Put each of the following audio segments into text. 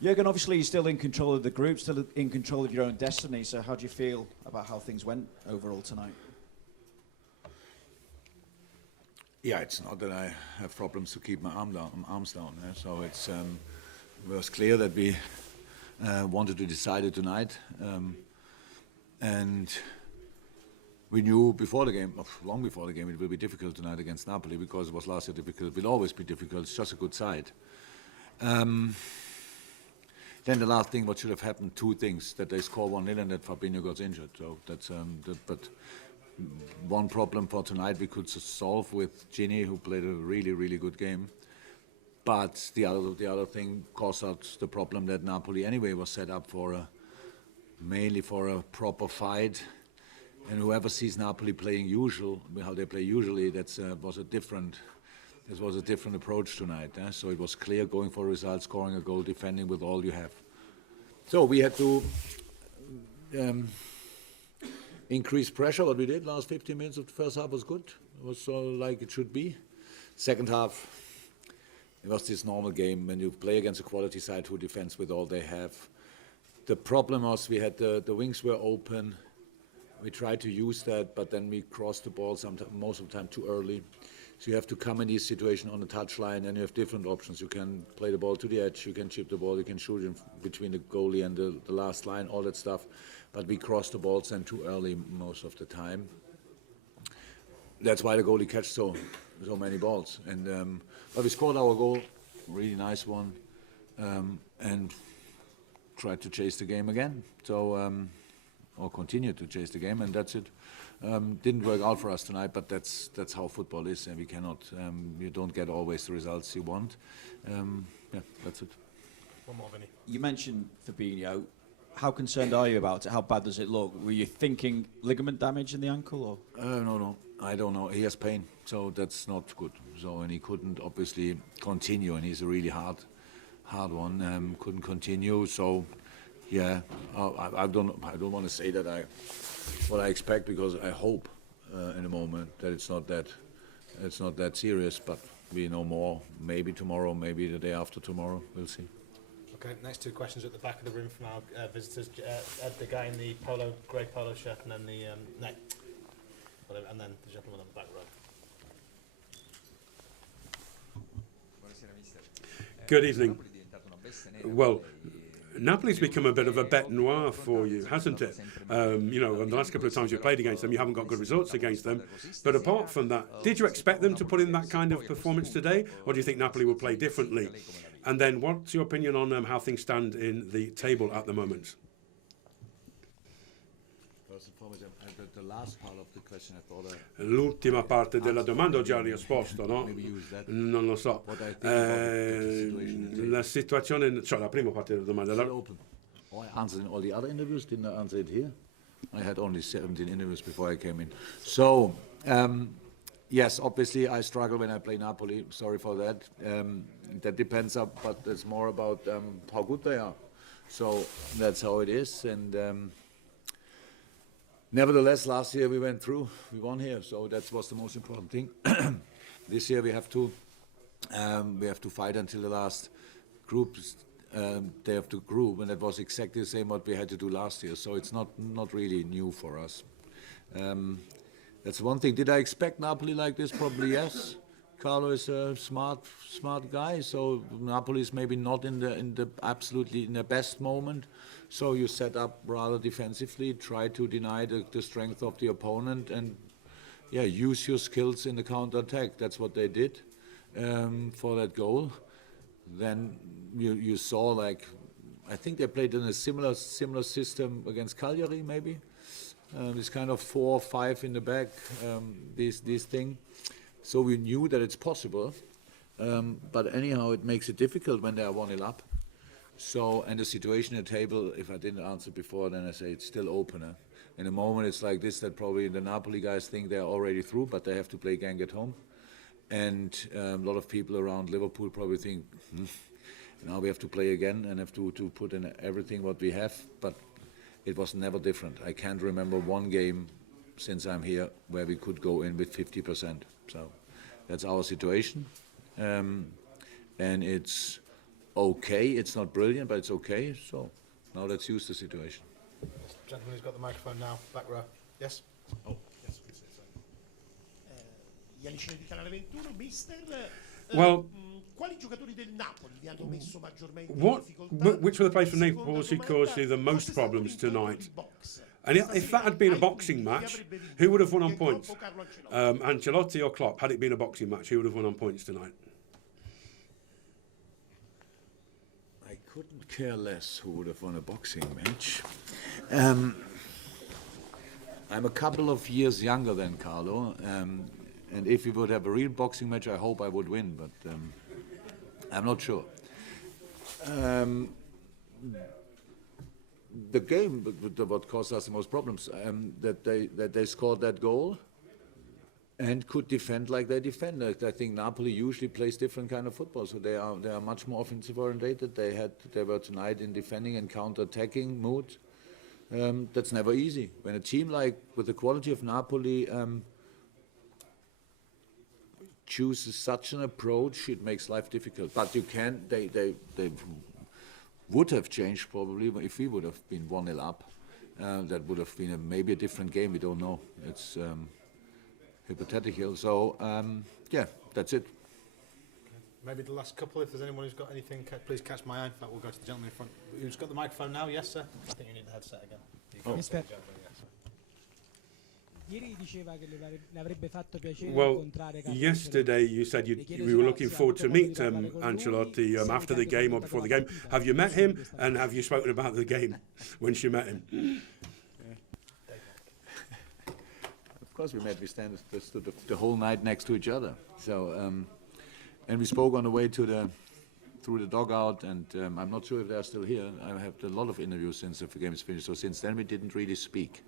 Jurgen, obviously you're still in control of the group, still in control of your own destiny, so how do you feel about how things went overall tonight? Yeah, it's not that I have problems to keep my arms down. So it was clear that we wanted to decide it tonight, and we knew before the game, long before the game, it will be difficult tonight against Napoli because it was last year difficult. It will always be difficult. It's just a good side. Then the last thing, what should have happened, two things, that they score 1-0 and that Fabinho got injured. So that's, but one problem for tonight we could solve with Gini, who played a really, really good game. But the other thing caused out the problem that Napoli anyway was set up for mainly for a proper fight. And whoever sees Napoli playing how they play usually, was a different approach tonight. So it was clear going for results, scoring a goal, defending with all you have. So we had to increase pressure. What we did last 15 minutes of the first half was good. It was like it should be. Second half, it was this normal game when you play against a quality side who defends with all they have. The problem was we had the wings were open. We tried to use that, but then we crossed the ball most of the time too early. So you have to come in this situation on the touchline, and you have different options. You can play the ball to the edge, you can chip the ball, you can shoot in between the goalie and the last line, all that stuff. But we crossed the balls then too early most of the time. That's why the goalie catches so many balls. And but we scored our goal, really nice one, and tried to chase the game again. So or continue to chase the game, and that's it. Didn't work out for us tonight, but that's how football is, and we cannot. You don't get always the results you want. Yeah, that's it. One more, Vinny. You mentioned Fabinho. How concerned are you about it? How bad does it look? Were you thinking ligament damage in the ankle, or? No, I don't know. He has pain, so that's not good. So, and he couldn't obviously continue, and he's a really hard one. Couldn't continue, so. Yeah, I don't want to say that what I expect, because I hope in a moment that it's not that serious. But we know more. Maybe tomorrow, maybe the day after tomorrow. We'll see. Okay, next two questions at the back of the room from our visitors. The guy in the grey polo shirt, and then and then the gentleman on the back row. Good evening. Well, Napoli's become a bit of a bête noire for you, hasn't it? In the last couple of times you played against them, you haven't got good results against them. But apart from that, did you expect them to put in that kind of performance today, or do you think Napoli will play differently? And then what's your opinion on how things stand in the table at the moment? The last part of the question, I thought L'ultima parte della domanda ho già risposto, no? Non lo so. La situazione, cioè la prima parte della domanda. I answered in all the other interviews. Didn't I answer it here? I had only 17 interviews before I came in. So, yes, obviously I struggle when I play Napoli. Sorry for that. That depends, but it's more about how good they are. So that's how it is. And nevertheless, last year we went through. We won here, so that was the most important thing. This year we have to fight until the last day of the group, and that was exactly the same what we had to do last year. So it's not really new for us. That's one thing. Did I expect Napoli like this? Probably yes. Carlo is a smart guy, so Napoli is maybe not in the best moment. So you set up rather defensively, try to deny the strength of the opponent, and use your skills in the counter-attack. That's what they did for that goal. Then you saw, I think they played in a similar system against Cagliari, maybe. This kind of 4-5 in the back, this thing. So we knew that it's possible, but anyhow, it makes it difficult when they are 1-0 up. So, and the situation at the table, if I didn't answer before, then I say it's still open. In a moment, it's like this, that probably the Napoli guys think they're already through, but they have to play Genk at home. And a lot of people around Liverpool probably think, now we have to play again and have to put in everything what we have. But it was never different. I can't remember one game since I'm here where we could go in with 50%. So that's our situation. And it's okay. It's not brilliant, but it's okay. So now let's use the situation. Gentleman who's got the microphone now, back row. Yes? Oh, yes, please. Gli amici di Canale 21, mister. Well, Quali giocatori del Napoli vi hanno messo maggiormente in What, difficoltà? which were the players from Seconda Naples who domanda, caused you the most fosse stato problems un incontro tonight? di box. And if that had been a boxing match, who would have won on points? Carlo Ancelotti. Ancelotti or Klopp? Had it been a boxing match, who would have won on points tonight? I couldn't care less who would have won a boxing match. I'm a couple of years younger than Carlo, and if we would have a real boxing match, I hope I would win, but I'm not sure. The game, what caused us the most problems, that they scored that goal and could defend like they defend. I think Napoli usually plays different kind of football, so they are much more offensive oriented. They were tonight in defending and counter-attacking mood. That's never easy. When a team with the quality of Napoli chooses such an approach, it makes life difficult. But they would have changed probably if we would have been 1-0 up. That would have been maybe a different game. We don't know. It's hypothetical. So yeah, that's it. Maybe the last couple, if there's anyone who's got anything, please catch my eye. In fact, we'll go to the gentleman in front. Who's got the microphone now? Yes, sir? I think you need the headset again. You can Mister, the gentleman, yes, sir. ieri diceva che le avrebbe fatto piacere Well, incontrare Carlo yesterday you said you were looking forward to meet Ancelotti after the game or before the game. Have you met him, and have you spoken about the game when you met him? Of course we met. We stood the whole night next to each other. So and we spoke on the way through the dugout, and I'm not sure if they're still here. I have a lot of interviews since the game is finished. So since then we didn't really speak.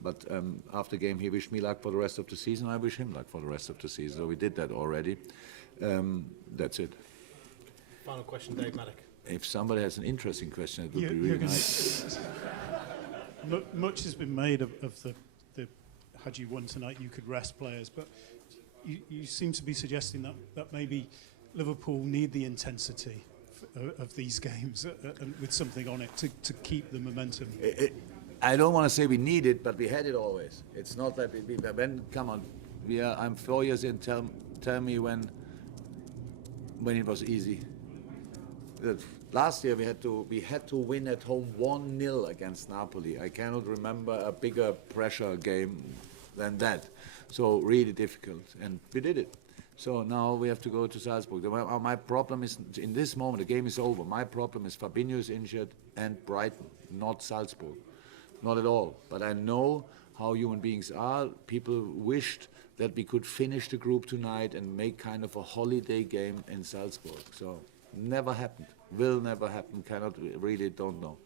But after the game, he wished me luck for the rest of the season. I wish him luck for the rest of the season. So we did that already. That's it. Final question, Dave Maddock. If somebody has an interesting question, it would be really nice. Much has been made of the had you won tonight, you could rest players, but you seem to be suggesting that maybe Liverpool need the intensity of these games and with something on it to keep the momentum. I don't want to say we need it, but we had it always. It's not that come on, I'm 4 years in. Tell me when it was easy. Last year we had to win at home 1-0 against Napoli. I cannot remember a bigger pressure game than that. So really difficult, and we did it. So now we have to go to Salzburg. My problem is, in this moment, the game is over. My problem is Fabinho is injured and Brighton, not Salzburg. Not at all. But I know how human beings are. People wished that we could finish the group tonight and make kind of a holiday game in Salzburg. So never happened. Will never happen. Cannot really, don't know.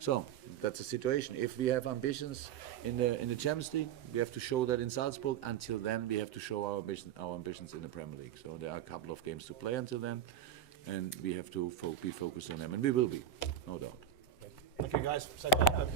So that's the situation. If we have ambitions in the Champions League, we have to show that in Salzburg. Until then, we have to show our ambitions in the Premier League. So there are a couple of games to play until then, and we have to be focused on them, and we will be, no doubt. Thank you, guys. Say bye.